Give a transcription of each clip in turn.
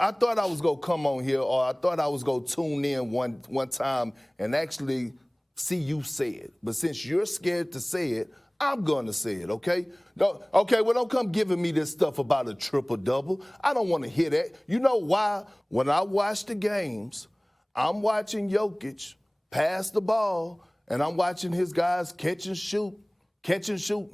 I thought I was going to come on here, or I thought I was going to tune in one time and actually see you say it. But since you're scared to say it, I'm going to say it, okay? Don't come giving me this stuff about a triple-double. I don't want to hear that. You know why? When I watch the games, I'm watching Jokic pass the ball, and I'm watching his guys catch and shoot,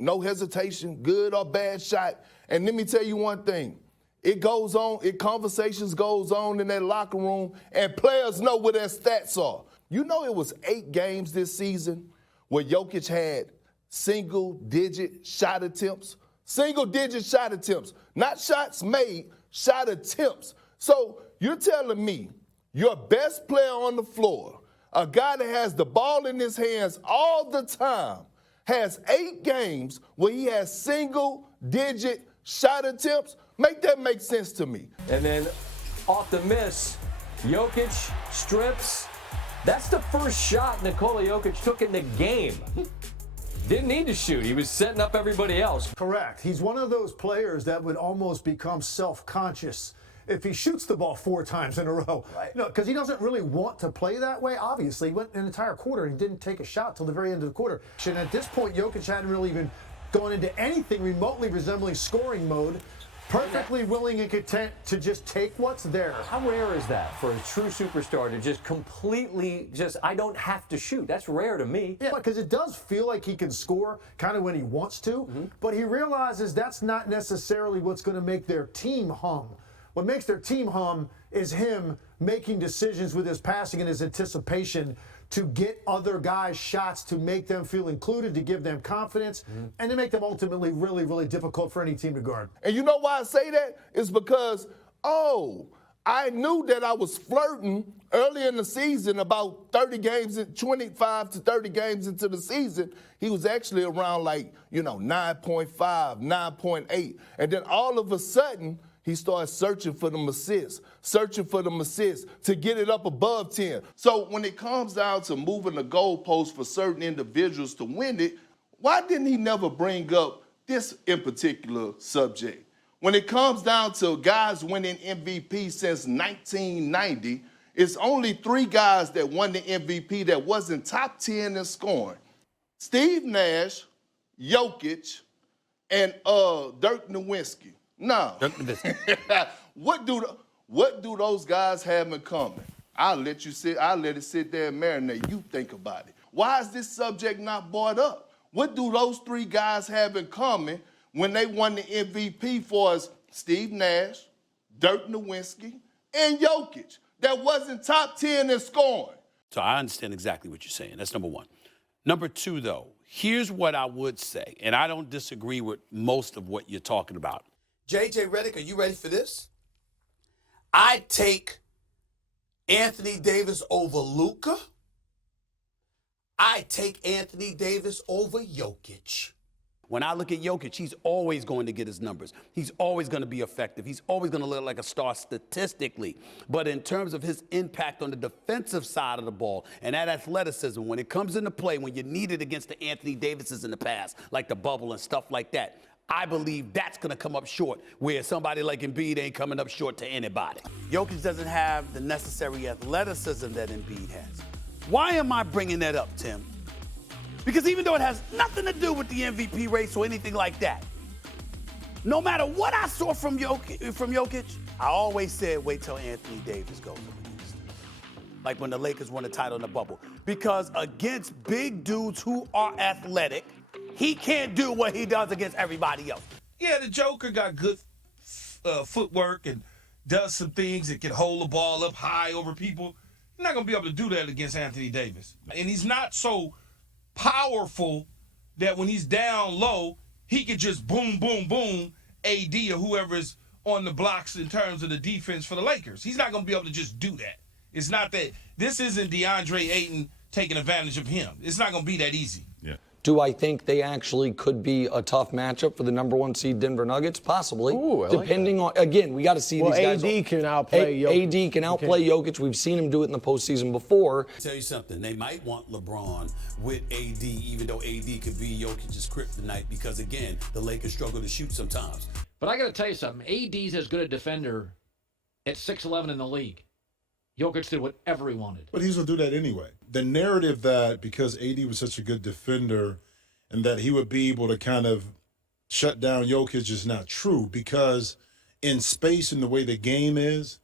no hesitation, good or bad shot. And let me tell you one thing. It goes on, conversations goes on in that locker room, and players know what their stats are. You know it was 8 games this season where Jokic had single-digit shot attempts. Single-digit shot attempts. Not shots made, shot attempts. So you're telling me your best player on the floor, a guy that has the ball in his hands all the time, has 8 games where he has single-digit shot attempts? Make that make sense to me. And then off the miss, Jokic strips. That's the first shot Nikola Jokic took in the game. Didn't need to shoot. He was setting up everybody else. Correct. He's one of those players that would almost become self-conscious if he shoots the ball 4 times in a row. Right. No, because he doesn't really want to play that way. Obviously, he went an entire quarter and he didn't take a shot till the very end of the quarter. And at this point, Jokic hadn't really even gone into anything remotely resembling scoring mode. Perfectly willing and content to just take what's there. How rare is that for a true superstar to just completely I don't have to shoot? That's rare to me. Yeah, because it does feel like he can score kind of when he wants to, but he realizes that's not necessarily what's going to make their team hum. What makes their team hum is him making decisions with his passing and his anticipation to get other guys shots, to make them feel included, to give them confidence, and to make them ultimately really, really difficult for any team to guard. And you know why I say that? It's because, I knew that I was flirting early in the season, about 25 to 30 games into the season. He was actually around 9.5, 9.8. And then all of a sudden, he started searching for them assists to get it up above 10. So when it comes down to moving the goalposts for certain individuals to win it, why didn't he never bring up this in particular subject? When it comes down to guys winning MVP since 1990, it's only 3 guys that won the MVP that wasn't top 10 in scoring. Steve Nash, Jokic, and Dirk Nowitzki. No. What do those guys have in common? I'll let it sit there and marinate. You think about it. Why is this subject not brought up? What do those 3 guys have in common when they won the MVP for us? Steve Nash, Dirk Nowitzki, and Jokic. That wasn't top 10 in scoring. So I understand exactly what you're saying. That's number one. Number 2, though, here's what I would say, and I don't disagree with most of what you're talking about. JJ Redick, are you ready for this? I'd take Anthony Davis over Luka. I'd take Anthony Davis over Jokic. When I look at Jokic, he's always going to get his numbers. He's always going to be effective. He's always going to look like a star statistically. But in terms of his impact on the defensive side of the ball and that athleticism, when it comes into play, when you need it against the Anthony Davises in the past, like the bubble and stuff like that, I believe that's going to come up short, where somebody like Embiid ain't coming up short to anybody. Jokic doesn't have the necessary athleticism that Embiid has. Why am I bringing that up, Tim? Because even though it has nothing to do with the MVP race or anything like that, no matter what I saw from Jokic, I always said, wait till Anthony Davis goes up against him. Like when the Lakers won the title in the bubble. Because against big dudes who are athletic, he can't do what he does against everybody else. Yeah, the Joker got good footwork and does some things that can hold the ball up high over people. You're not going to be able to do that against Anthony Davis. And he's not so powerful that when he's down low, he could just boom, boom, boom AD or whoever's on the blocks in terms of the defense for the Lakers. He's not going to be able to just do that. It's not that. This isn't DeAndre Ayton taking advantage of him. It's not going to be that easy. Yeah. Do I think they actually could be a tough matchup for the number 1 seed Denver Nuggets? Possibly. Ooh, depending on, again, we got to see these guys. AD can outplay Jokic. AD can outplay Jokic. We've seen him do it in the postseason before. I'll tell you something, they might want LeBron with AD, even though AD could be Jokic's kryptonite, because again, the Lakers struggle to shoot sometimes. But I got to tell you something, AD's as good a defender at 6'11" in the league. Jokic did whatever he wanted. But he's going to do that anyway. The narrative that because AD was such a good defender and that he would be able to kind of shut down Jokic is not true, because in space and the way the game is,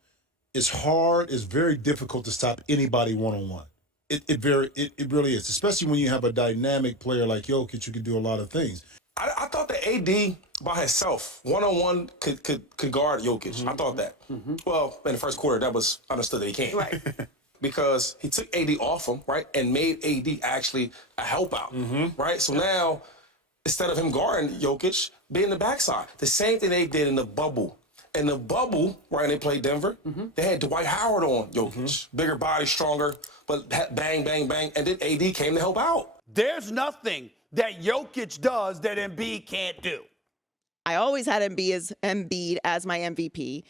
it's hard, it's very difficult to stop anybody one-on-one. It really is, especially when you have a dynamic player like Jokic who can do a lot of things. I thought that AD by himself, one-on-one, could guard Jokic. I thought that. Well, in the first quarter, that was understood that he can't. Right. Because he took AD off him, right, and made AD actually a help out, right? So now, instead of him guarding Jokic, be in the backside. The same thing they did in the bubble. In the bubble, right, they played Denver, they had Dwight Howard on Jokic. Bigger body, stronger, but bang, bang, bang, and then AD came to help out. There's nothing that Jokic does that Embiid can't do. I always had Embiid as my MVP.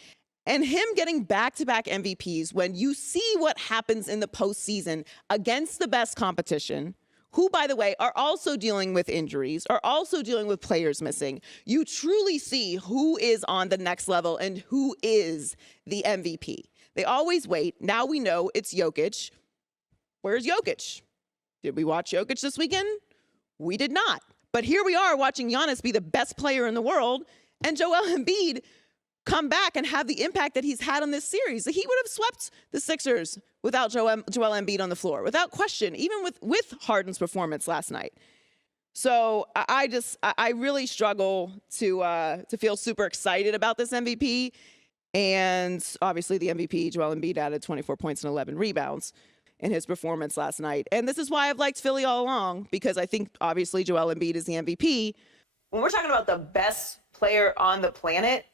And him getting back-to-back MVPs when you see what happens in the postseason against the best competition, who, by the way, are also dealing with injuries, are also dealing with players missing, you truly see who is on the next level and who is the MVP. They always wait. Now we know it's Jokic. Where's Jokic? Did we watch Jokic this weekend? We did not. But here we are watching Giannis be the best player in the world and Joel Embiid come back and have the impact that he's had on this series. He would have swept the Sixers without Joel Embiid on the floor, without question, even with Harden's performance last night. So I really struggle to feel super excited about this MVP. And obviously the MVP, Joel Embiid, added 24 points and 11 rebounds in his performance last night. And this is why I've liked Philly all along, because I think obviously Joel Embiid is the MVP. When we're talking about the best player on the planet,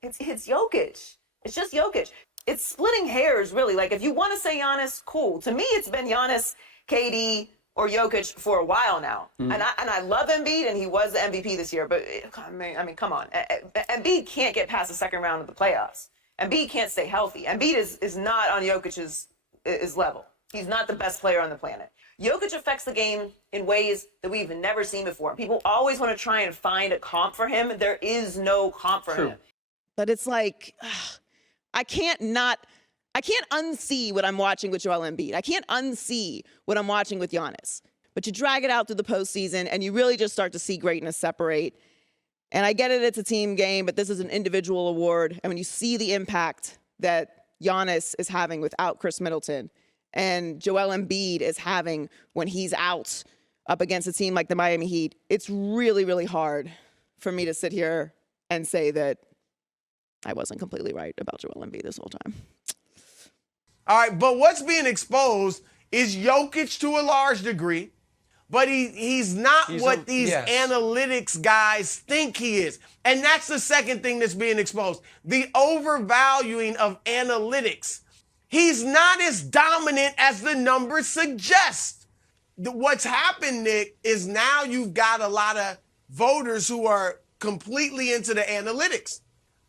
it's Jokic. It's just Jokic. It's splitting hairs, really. Like, if you want to say Giannis, cool. To me, it's been Giannis, KD, or Jokic for a while now. And I love Embiid, and he was the MVP this year. But, I mean, come on. Embiid can't get past the second round of the playoffs. Embiid can't stay healthy. Embiid is not on Jokic's level. He's not the best player on the planet. Jokic affects the game in ways that we've never seen before. People always want to try and find a comp for him. There is no comp for him. But it's like, I can't unsee what I'm watching with Joel Embiid. I can't unsee what I'm watching with Giannis. But you drag it out through the postseason, and you really just start to see greatness separate. And I get it, it's a team game, but this is an individual award. And when you see the impact that Giannis is having without Chris Middleton, and Joel Embiid is having when he's out up against a team like the Miami Heat, it's really, really hard for me to sit here and say that I wasn't completely right about Joel Embiid this whole time. All right, but what's being exposed is Jokic to a large degree, but he's not what these analytics guys think he is. And that's the second thing that's being exposed, the overvaluing of analytics. He's not as dominant as the numbers suggest. What's happened, Nick, is now you've got a lot of voters who are completely into the analytics.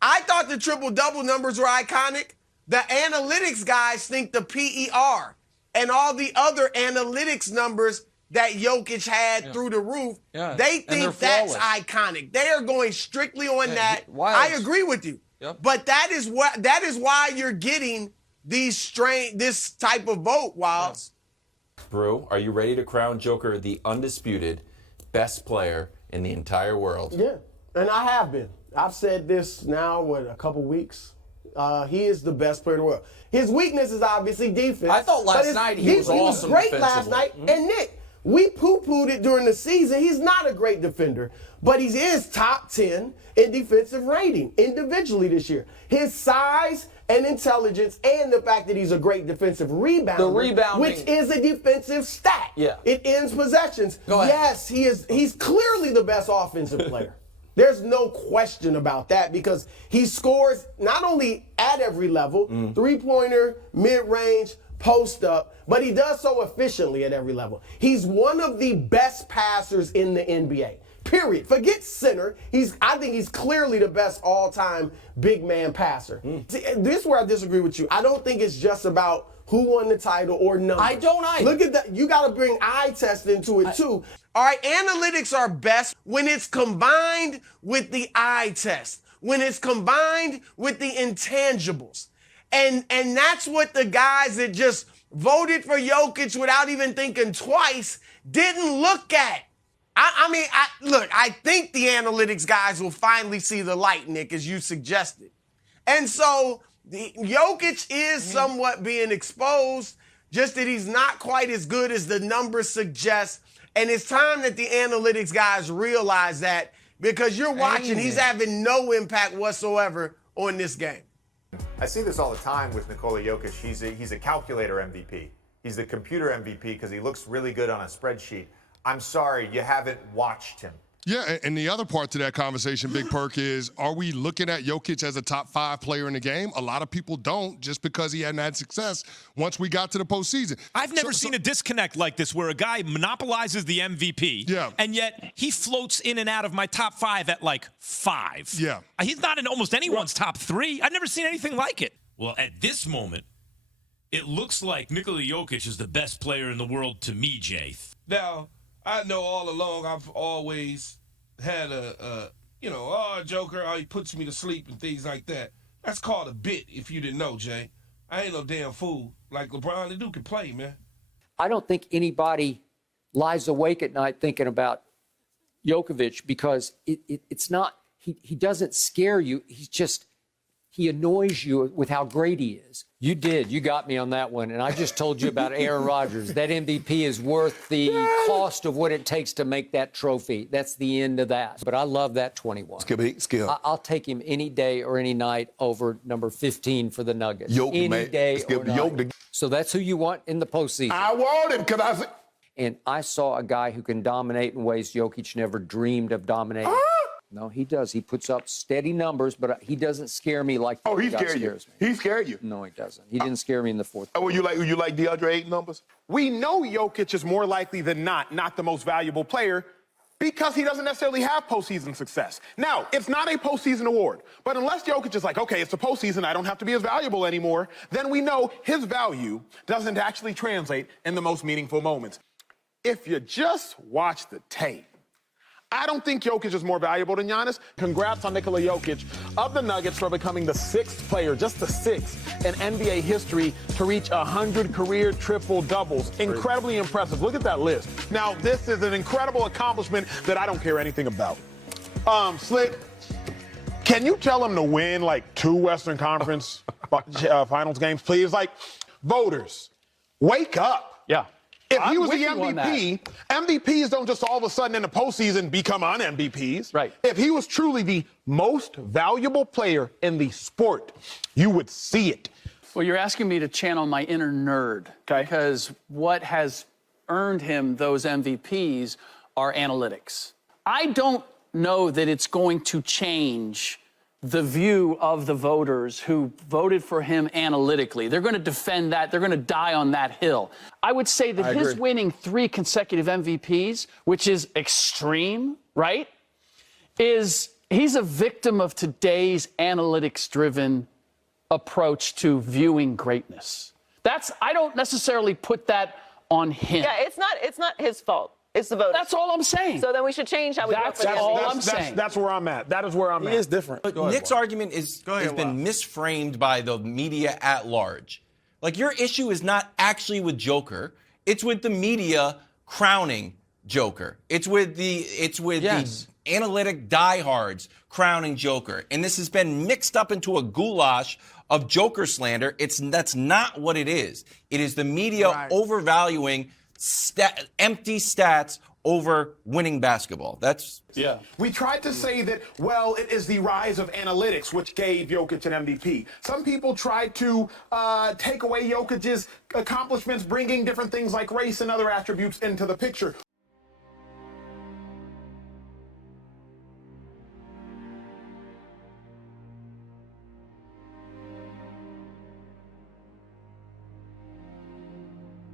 I thought the triple-double numbers were iconic. The analytics guys think the PER and all the other analytics numbers that Jokic had through the roof, they think that's iconic. They are going strictly on that. I agree with you. But that is why you're getting this type of vote, Wilds. Brew, are you ready to crown Joker the undisputed best player in the entire world? Yeah, and I have been. I've said this now, a couple weeks. He is the best player in the world. His weakness is obviously defense. I thought last night he was awesome. He was great last night. And Nick, we poo-pooed it during the season. He's not a great defender, but he is top 10 in defensive rating individually this year. His size and intelligence and the fact that he's a great defensive rebounder, which is a defensive stat. Yeah. It ends possessions. Go ahead. Yes, he's clearly the best offensive player. There's no question about that because he scores not only at every level, three-pointer, mid-range, post-up, but he does so efficiently at every level. He's one of the best passers in the NBA, period. Forget center. I think he's clearly the best all-time big man passer. See, this is where I disagree with you. I don't think it's just about who won the title or numbers. I don't either. Look at that. You got to bring eye test into it, too. All right, analytics are best when it's combined with the eye test. when it's combined with the intangibles. And that's what the guys that just voted for Jokic without even thinking twice didn't look at. I think the analytics guys will finally see the light, Nick, as you suggested. And so Jokic is somewhat being exposed, just that he's not quite as good as the numbers suggest. And it's time that the analytics guys realize that, because you're watching, he's having no impact whatsoever on this game. I see this all the time with Nikola Jokic. He's a calculator MVP. He's the computer MVP because he looks really good on a spreadsheet. I'm sorry, you haven't watched him. Yeah, and the other part to that conversation, Big Perk, is are we looking at Jokic as a top 5 player in the game? A lot of people don't, just because he hadn't had success once we got to the postseason. I've never seen a disconnect like this where a guy monopolizes the MVP, and yet he floats in and out of my top 5 at like 5. Yeah. He's not in almost anyone's top 3. I've never seen anything like it. Well, at this moment, it looks like Nikola Jokic is the best player in the world to me, Jay. Now, I know all along I've always had Joker, he puts me to sleep and things like that. That's called a bit, if you didn't know, Jay. I ain't no damn fool. Like LeBron, the dude can play, man. I don't think anybody lies awake at night thinking about Jokovic, because it's not, he doesn't scare you. He annoys you with how great he is. You got me on that one. And I just told you about Aaron Rodgers. That MVP is worth the cost of what it takes to make that trophy. That's the end of that. But I love that 21. Skill. I'll take him any day or any night over number 15 for the Nuggets. Any day or night. So that's who you want in the postseason. I want him because And I saw a guy who can dominate in ways Jokic never dreamed of dominating. No, he does. He puts up steady numbers, but he doesn't scare me like the he guy scared you. scares me. He scared you. No, he doesn't. He didn't scare me in the fourth. Oh, you like DeAndre Ayton numbers? We know Jokic is more likely than not the most valuable player because he doesn't necessarily have postseason success. Now, it's not a postseason award, but unless Jokic is like, okay, it's the postseason, I don't have to be as valuable anymore, then we know his value doesn't actually translate in the most meaningful moments. If you just watch the tape, I don't think Jokic is more valuable than Giannis. Congrats on Nikola Jokic of the Nuggets for becoming the 6th player, just the 6th, in NBA history to reach 100 career triple-doubles. Incredibly impressive. Look at that list. Now, this is an incredible accomplishment that I don't care anything about. Slick, can you tell him to win like 2 Western Conference Finals games, please? Like, voters, wake up. Yeah. If he was the MVP, MVPs don't just all of a sudden in the postseason become un-MVPs. Right. If he was truly the most valuable player in the sport, you would see it. Well, you're asking me to channel my inner nerd. Okay. Because what has earned him those MVPs are analytics. I don't know that it's going to change the view of the voters who voted for him analytically. They're going to defend that. They're going to die on that hill. I would say that his winning 3 consecutive MVPs, which is extreme, right, he's a victim of today's analytics-driven approach to viewing greatness. I don't necessarily put that on him. Yeah, it's not his fault. It's the voters. That's all I'm saying. So then we should change how we vote for That's all I'm saying. That's where I'm at. That is where I'm at. It is different. But Nick's argument has been misframed by the media at large. Like, your issue is not actually with Joker. It's with the media crowning Joker. It's with the analytic diehards crowning Joker. And this has been mixed up into a goulash of Joker slander. That's not what it is. It is the media overvaluing empty stats over winning basketball. We tried to say that, well, it is the rise of analytics which gave Jokic an MVP. Some people tried to take away Jokic's accomplishments, bringing different things like race and other attributes into the picture.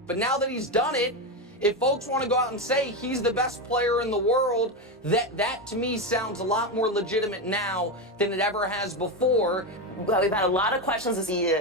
But now that he's done it, if folks want to go out and say he's the best player in the world, that to me sounds a lot more legitimate now than it ever has before. Well, we've had a lot of questions. Is he,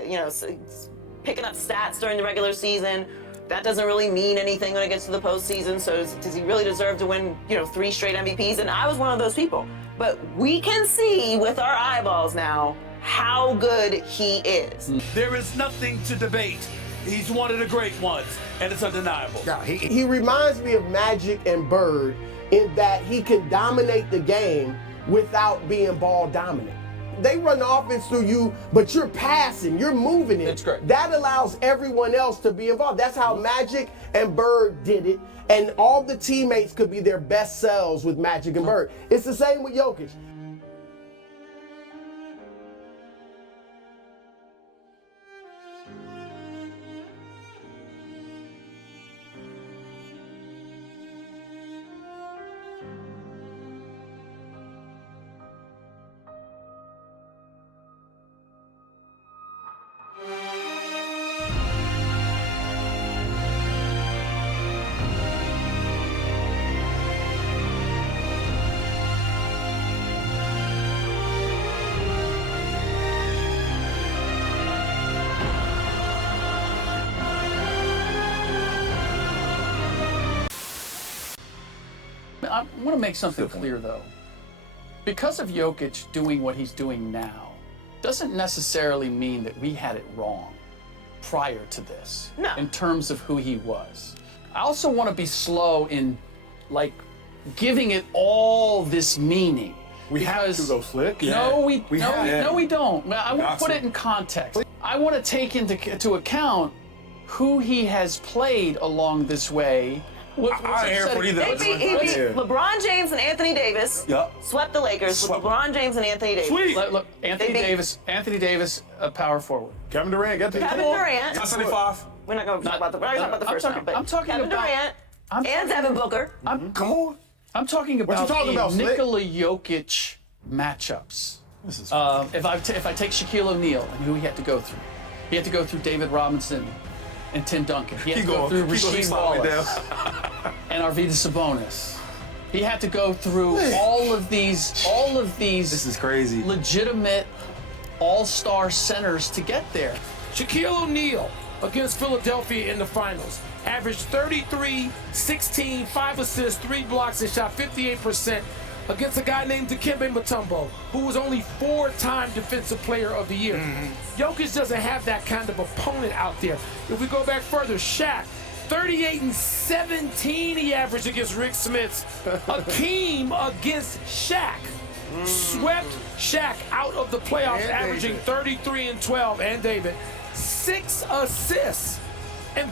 picking up stats during the regular season? that doesn't really mean anything when it gets to the postseason. So does he really deserve to win, 3 straight MVPs? And I was one of those people. But we can see with our eyeballs now how good he is. There is nothing to debate. He's one of the great ones, and it's undeniable. He reminds me of Magic and Bird in that he can dominate the game without being ball dominant. They run the offense through you, but you're passing, you're moving it. That's correct. That allows everyone else to be involved. That's how Magic and Bird did it, and all the teammates could be their best selves with Magic and Bird. It's the same with Jokic. I want to make something clear, though. Because of Jokic doing what he's doing now, doesn't necessarily mean that we had it wrong prior to this. No. In terms of who he was. I also want to be slow in, giving it all this meaning. We have to go Slick. No, we have. no, we don't. I want to put it in context. I want to take into account who he has played along this way. I ain't here for either. LeBron James and Anthony Davis swept the Lakers with LeBron James and Anthony Davis. Sweet. Look, Anthony Davis, a power forward. Kevin Durant, Kevin Durant. Top 75. We're not going to talk about the first round, but I'm talking Kevin about Durant and Devin Booker. Come on. I'm talking What you about talking about, Slick? Nikola Jokic matchups. If I take Shaquille O'Neal and who he had to go through, he had to go through David Robinson and Tim Duncan. He had to go through Rasheed Wallace and Arvydas Sabonis. He had to go through all of these. This is crazy. Legitimate all-star centers to get there. Shaquille O'Neal against Philadelphia in the finals averaged 33, 16, 5 assists, 3 blocks, and shot 58% against a guy named Dikembe Mutombo, who was only 4-time Defensive Player of the Year. Jokic doesn't have that kind of opponent out there. If we go back further, Shaq, 38 and 17 he averaged against Rick Smits. Hakeem against Shaq. Swept Shaq out of the playoffs, averaging 33 and 12, and David. 6 assists and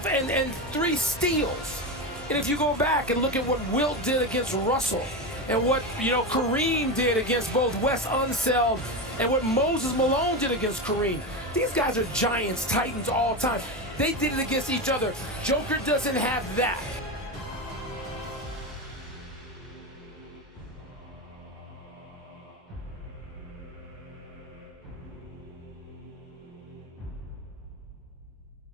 3 steals. And if you go back and look at what Wilt did against Russell, and what Kareem did against both Wes Unseld and what Moses Malone did against Kareem. These guys are giants, titans all time. They did it against each other. Joker doesn't have that.